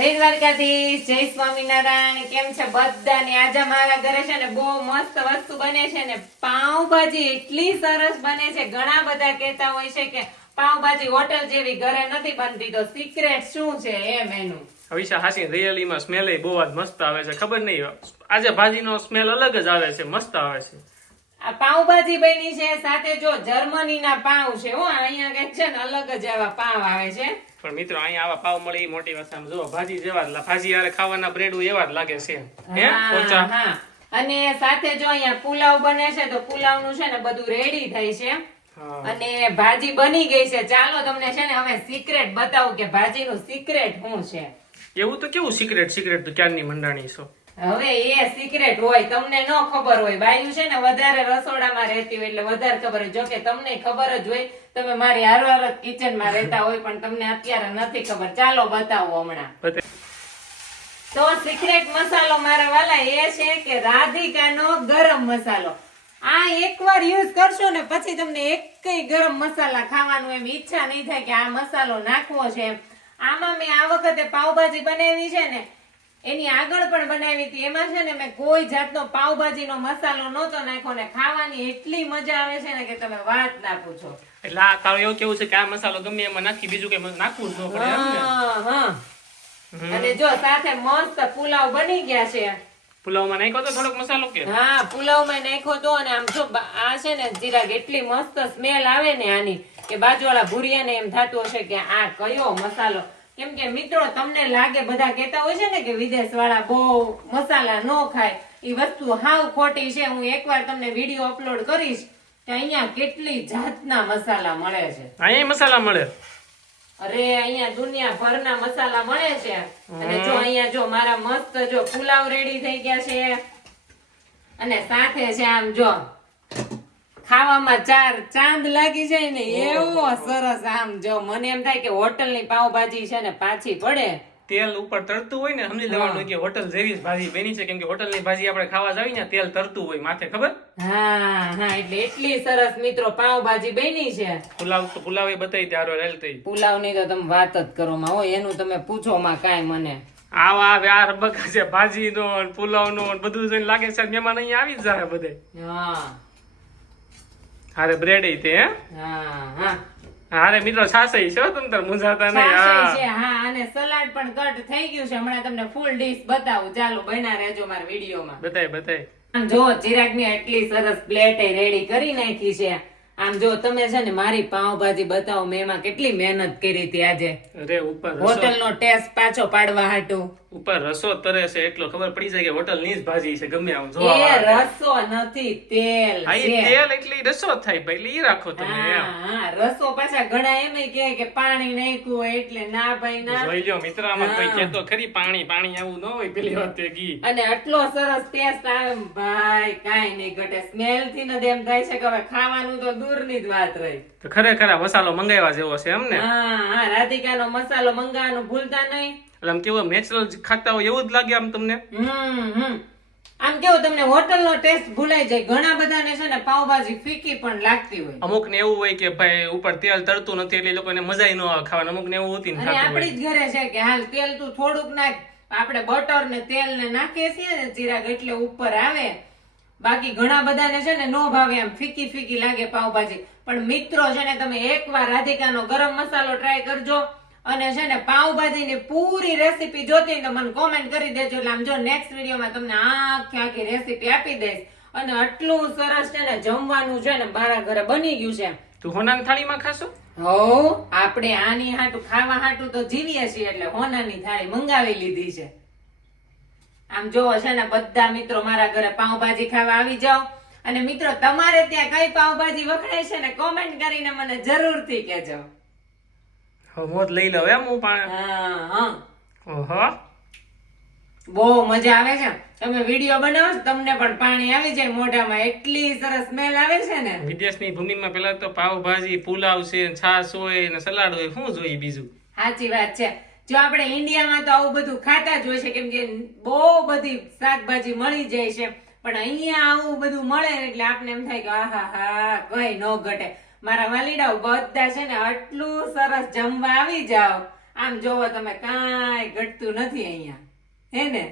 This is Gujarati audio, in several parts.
જય દ્વારકાધીશ, જય સ્વામિનારાયણ. કેમ છે બધાને? આજે મારા ઘરે છે ને બહુ મસ્ત વસ્તુ બને છે ને પાવભાજી એટલી સરસ બને છે. ઘણા બધા કહેતા હોય છે કે પાવભાજી હોટલ જેવી ઘરે નથી બનતી, તો સિક્રેટ શું છે એમ એનું. હવીશા હાસી રિયલીમાં સ્મેલ બહુ જ મસ્ત આવે છે. ખબર નહીં, આજે ભાજીનો સ્મેલ અલગ જ આવે છે, મસ્ત આવે છે. આ પાવભાજી બની છે, સાથે જો જર્મનીના પાવ છે. અહીંયા કઈક છે ને અલગ જ આવા પાવ આવે છે. પણ મિત્રો અહીંયા આવા પાવ મળે એ મોટી વાત. આમ જો ભાજી જેવા જ ભાજી યારે ખાવાના બ્રેડ એવા જ લાગે છે. હા, અને સાથે જો અહીંયા પુલાવ બને છે, તો પુલાવ નું છે ને બધું રેડી થાય છે. અને ભાજી બની ગઈ છે. ચાલો તમને છે ને હવે સિક્રેટ બતાવું કે ભાજીનું સિક્રેટ શું છે. એવું તો કેવું સિક્રેટ તો ક્યારની મંડાણી છો. હવે એ સિક્રેટ હોય, તમને ન ખબર હોય. બાયું છે ને વધારે રસોડામાં રહેતી હોય એટલે વધારે ખબર હોય. જો કે તમને ખબર જ હોય, તમે મારી હારવાર કિચન માં રહેતા હોય, પણ તમને અત્યારે નથી ખબર. ચાલો બતાવો હમણાં. તો સિક્રેટ મસાલો મારા વાલા એ છે કે રાધિકાનો ગરમ મસાલો. આ એકવાર યુઝ કરશો ને પછી તમને એકય ગરમ મસાલા ખાવાનું એમ ઈચ્છા નહીં થાય કે આ મસાલો નાખવો છે. આમાં મેં આ વખતે પાવભાજી બનાવી છે ને, એની આગળ પણ બનાવી હતી. એમાં છે ને મેં કોઈ જાતનો પાવભાજીનો મસાલો નહોતો નાખ્યો ને ખાવાની એટલી મજા આવે છે ને કે તમે વાત ના પૂછો. એટલે આ તારું એવું કેવું છે કે આ મસાલો ગમે એમાં નાખી, બીજું કઈ નાખવું જ ન પડે. અને જો સાથે મસ્ત પુલાવ બની ગયા છે. પુલાવમાં નાખ્યો તો થોડોક મસાલો કે? હા, પુલાવમાં નાખ્યો તો. અને આમ જો આ છે ને જીરાક એટલી મસ્ત સ્મેલ આવે ને આની કે બાજુવાળા ભૂરિયાને એમ થતું હશે કે આ કયો મસાલો. કેમ કે મિત્રો તમને લાગે, બધા કહેતા હોય છે ને કે વિદેશ વાળા બહુ મસાલા ન ખાય. એ વસ્તુ હાવ ખોટી છે. હું એકવાર તમને વિડીયો અપલોડ કરીશ કે અહીંયા કેટલી જાતના મસાલા મળે છે. અહીંયા મસાલા મળે? અરે અહીંયા દુનિયાભરના મસાલા મળે છે. અને જો અહીંયા જો મારા મસ્ત જો પુલાવ રેડી થઈ ગયા છે. અને સાથે છે આમ જો ખાવામાં ચાર ચાંદ લાગી જાય ને એવો સરસ. આમ જો મને એમ થાય કે હોટલની પાવભાજી છે ને પાછી પડે. તેલ ઉપર તરતું હોય ને સમજી લેવાનું કે હોટલ જેવી જ ભાજી બની છે. કેમ કે હોટલની ભાજી આપણે ખાવા જાવી ને તેલ તરતું હોય માથે, ખબર? હા, એટલે એટલી સરસ મિત્રો પાવભાજી બની છે. પુલાવ એ બતાવી ત્યારો રેલતી. પુલાવ ની તો તમે વાત જ કરો માં હોય, એનું તમે પૂછો માં કાંઈ મને. આવા યાર બકા છે ભાજી નો પુલાવ નો બધું જોઈને લાગે છે મહેમાન અહીંયા આવી જ જાય બધે. હારે બ્રેડ તે હારે મિત્રો છાસઈ છે તમ તાર મુંજાતા નહીં. હા, અને સલાડ પણ કટ થઈ ગયું છે. હમણાં તમને ફૂલ ડીશ બતાવું. ચાલો બના રહેજો મારા વિડીયોમાં. બતાય. આમ જો ચિરાગની એટલી સરસ પ્લેટ રેડી કરી નાખી છે. આમ જો તમે છે ને મારી પાવભાજી બતાવો, મેં એમાં કેટલી મહેનત કરી હતી આજે. અરે ઉપર હોટલ નો ટેસ્ટ પાછો પાડવા હાટુ. ઉપર રસો તરે છે એટલો ખબર પડી જાય કે હોટલ ની જ ભાજી છે. ગમે આમ જો એ રસો નથી, તેલ છે. તેલ એટલે રસો થાય ભાઈ, ઈ રાખો તમે. હા, રસો પાછા ઘણા એમ કહે કે પાણી નાખ્યું હોય એટલે. ના ભાઈ ના. જોઈ લ્યો મિત્ર, આમાં કોઈ કેતો ખરી પાણી આવું ન હોય પેલી વાત ઘી. અને આટલો સરસ ટેસ્ટ આવે ભાઈ, કાઈ નહીં ઘટે. સ્મેલ થી ને એમ થાય છે કે હવે ખાવાનું તો દૂરની જ વાત રહી. તો ખરેખર મસાલો મંગાવ્યા જેવો છે એમ ને? હા, રાધિકાનો મસાલો મંગાવવાનું ભૂલતા નહીં. એટલે આમ કેવું નેચરલ ખાતા હોય એવું જ લાગે આમ તમને. આમ કેવું તમને હોટલ નો ટેસ્ટ ભૂલાઈ જાય. ઘણા બધાને છે ને પાવભાજી ફીકી પણ લાગતી હોય. અમુક ને એવું હોય કે ભાઈ ઉપર તેલ તરતું નથી એટલે લોકોને મજા ન આવે ખાવાનું. અમુક ને એવું હોતી અને આપણી જ ઘરે છે કે હાલ તેલ તું થોડુંક નાખ. આપણે બટર ને તેલ ને નાખીએ છીએ ને ચિરાગ એટલે ઉપર આવે. બાકી ઘણા બધાને છે ને નો ભાવે, આમ ફીકી લાગે પાવભાજી. પણ મિત્રો છે ને તમે એકવાર રાધિકાનો ગરમ મસાલો ટ્રાય કરજો. અને છે ને પાવભાજી ની પૂરી રેસીપી જોતી તો મને કોમેન્ટ કરી દેજો. એટલે આમ જો નેક્સ્ટ વિડીયોમાં તમને આખી રેસીપી આપી દઈશ. અને આટલું સરસ છે ને જમવાનું છે ને મારા ઘરે બની ગયું છે. તું હોનાની થાળીમાં ખાશો? હો, આપણે આની હાટું ખાવા હાટું તો જીવીએ છીએ એટલે હોનાની થાળી મંગાવી લીધી છે. આમ જોવો છે ને બધા મિત્રો મારા ઘરે પાવભાજી ખાવા આવી જાઓ. અને મિત્રો તમારે ત્યાં કઈ પાવભાજી વખણાય છે ને કોમેન્ટ કરીને મને જરૂરથી કહેજો. મોત લઈ લો એમ હું પણ. ઓહો, બહુ મજા આવે છે. તમે વિડીયો બનાવો તમને પણ પાણી આવી જાય મોઢામાં, એટલી સરસ સ્મેલ આવે છે ને. વિદેશની ભૂમિમાં પેલા તો પાવભાજી, પુલાવ છે, છાશ હોય ને સલાડ હોય, શું જોઈએ બીજું? સાચી વાત છે. જો આપણે ઇન્ડિયામાં તો આવું બધું ખાતા જ હોય છે, કેમ કે બહુ બધી શાકભાજી મળી જાય છે. પણ અહીંયા આવું બધું મળે એટલે આપણે એમ થાય કે આહા કઈ ન ઘટે. મારા વાલીડાઓ બધા છે ને આટલું સરસ જમવા આવી જાવ. આમ જોવો તમે કાંઈ ઘટતું નથી અહીંયા, હે ને?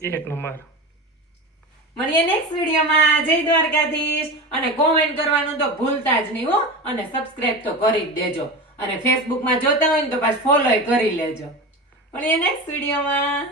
એક નંબર. મળીએ નેક્સ્ટ વિડીયોમાં. જય દ્વારકાધીશ. અને કોમેન્ટ કરવાનું તો ભૂલતા જ નહીં હો, અને સબસ્ક્રાઇબ તો કરી જ દેજો. અને ફેસબુકમાં જોતા હોય ને તો પાછું ફોલો કરી લેજો. મળીએ નેક્સ્ટ વિડીયોમાં.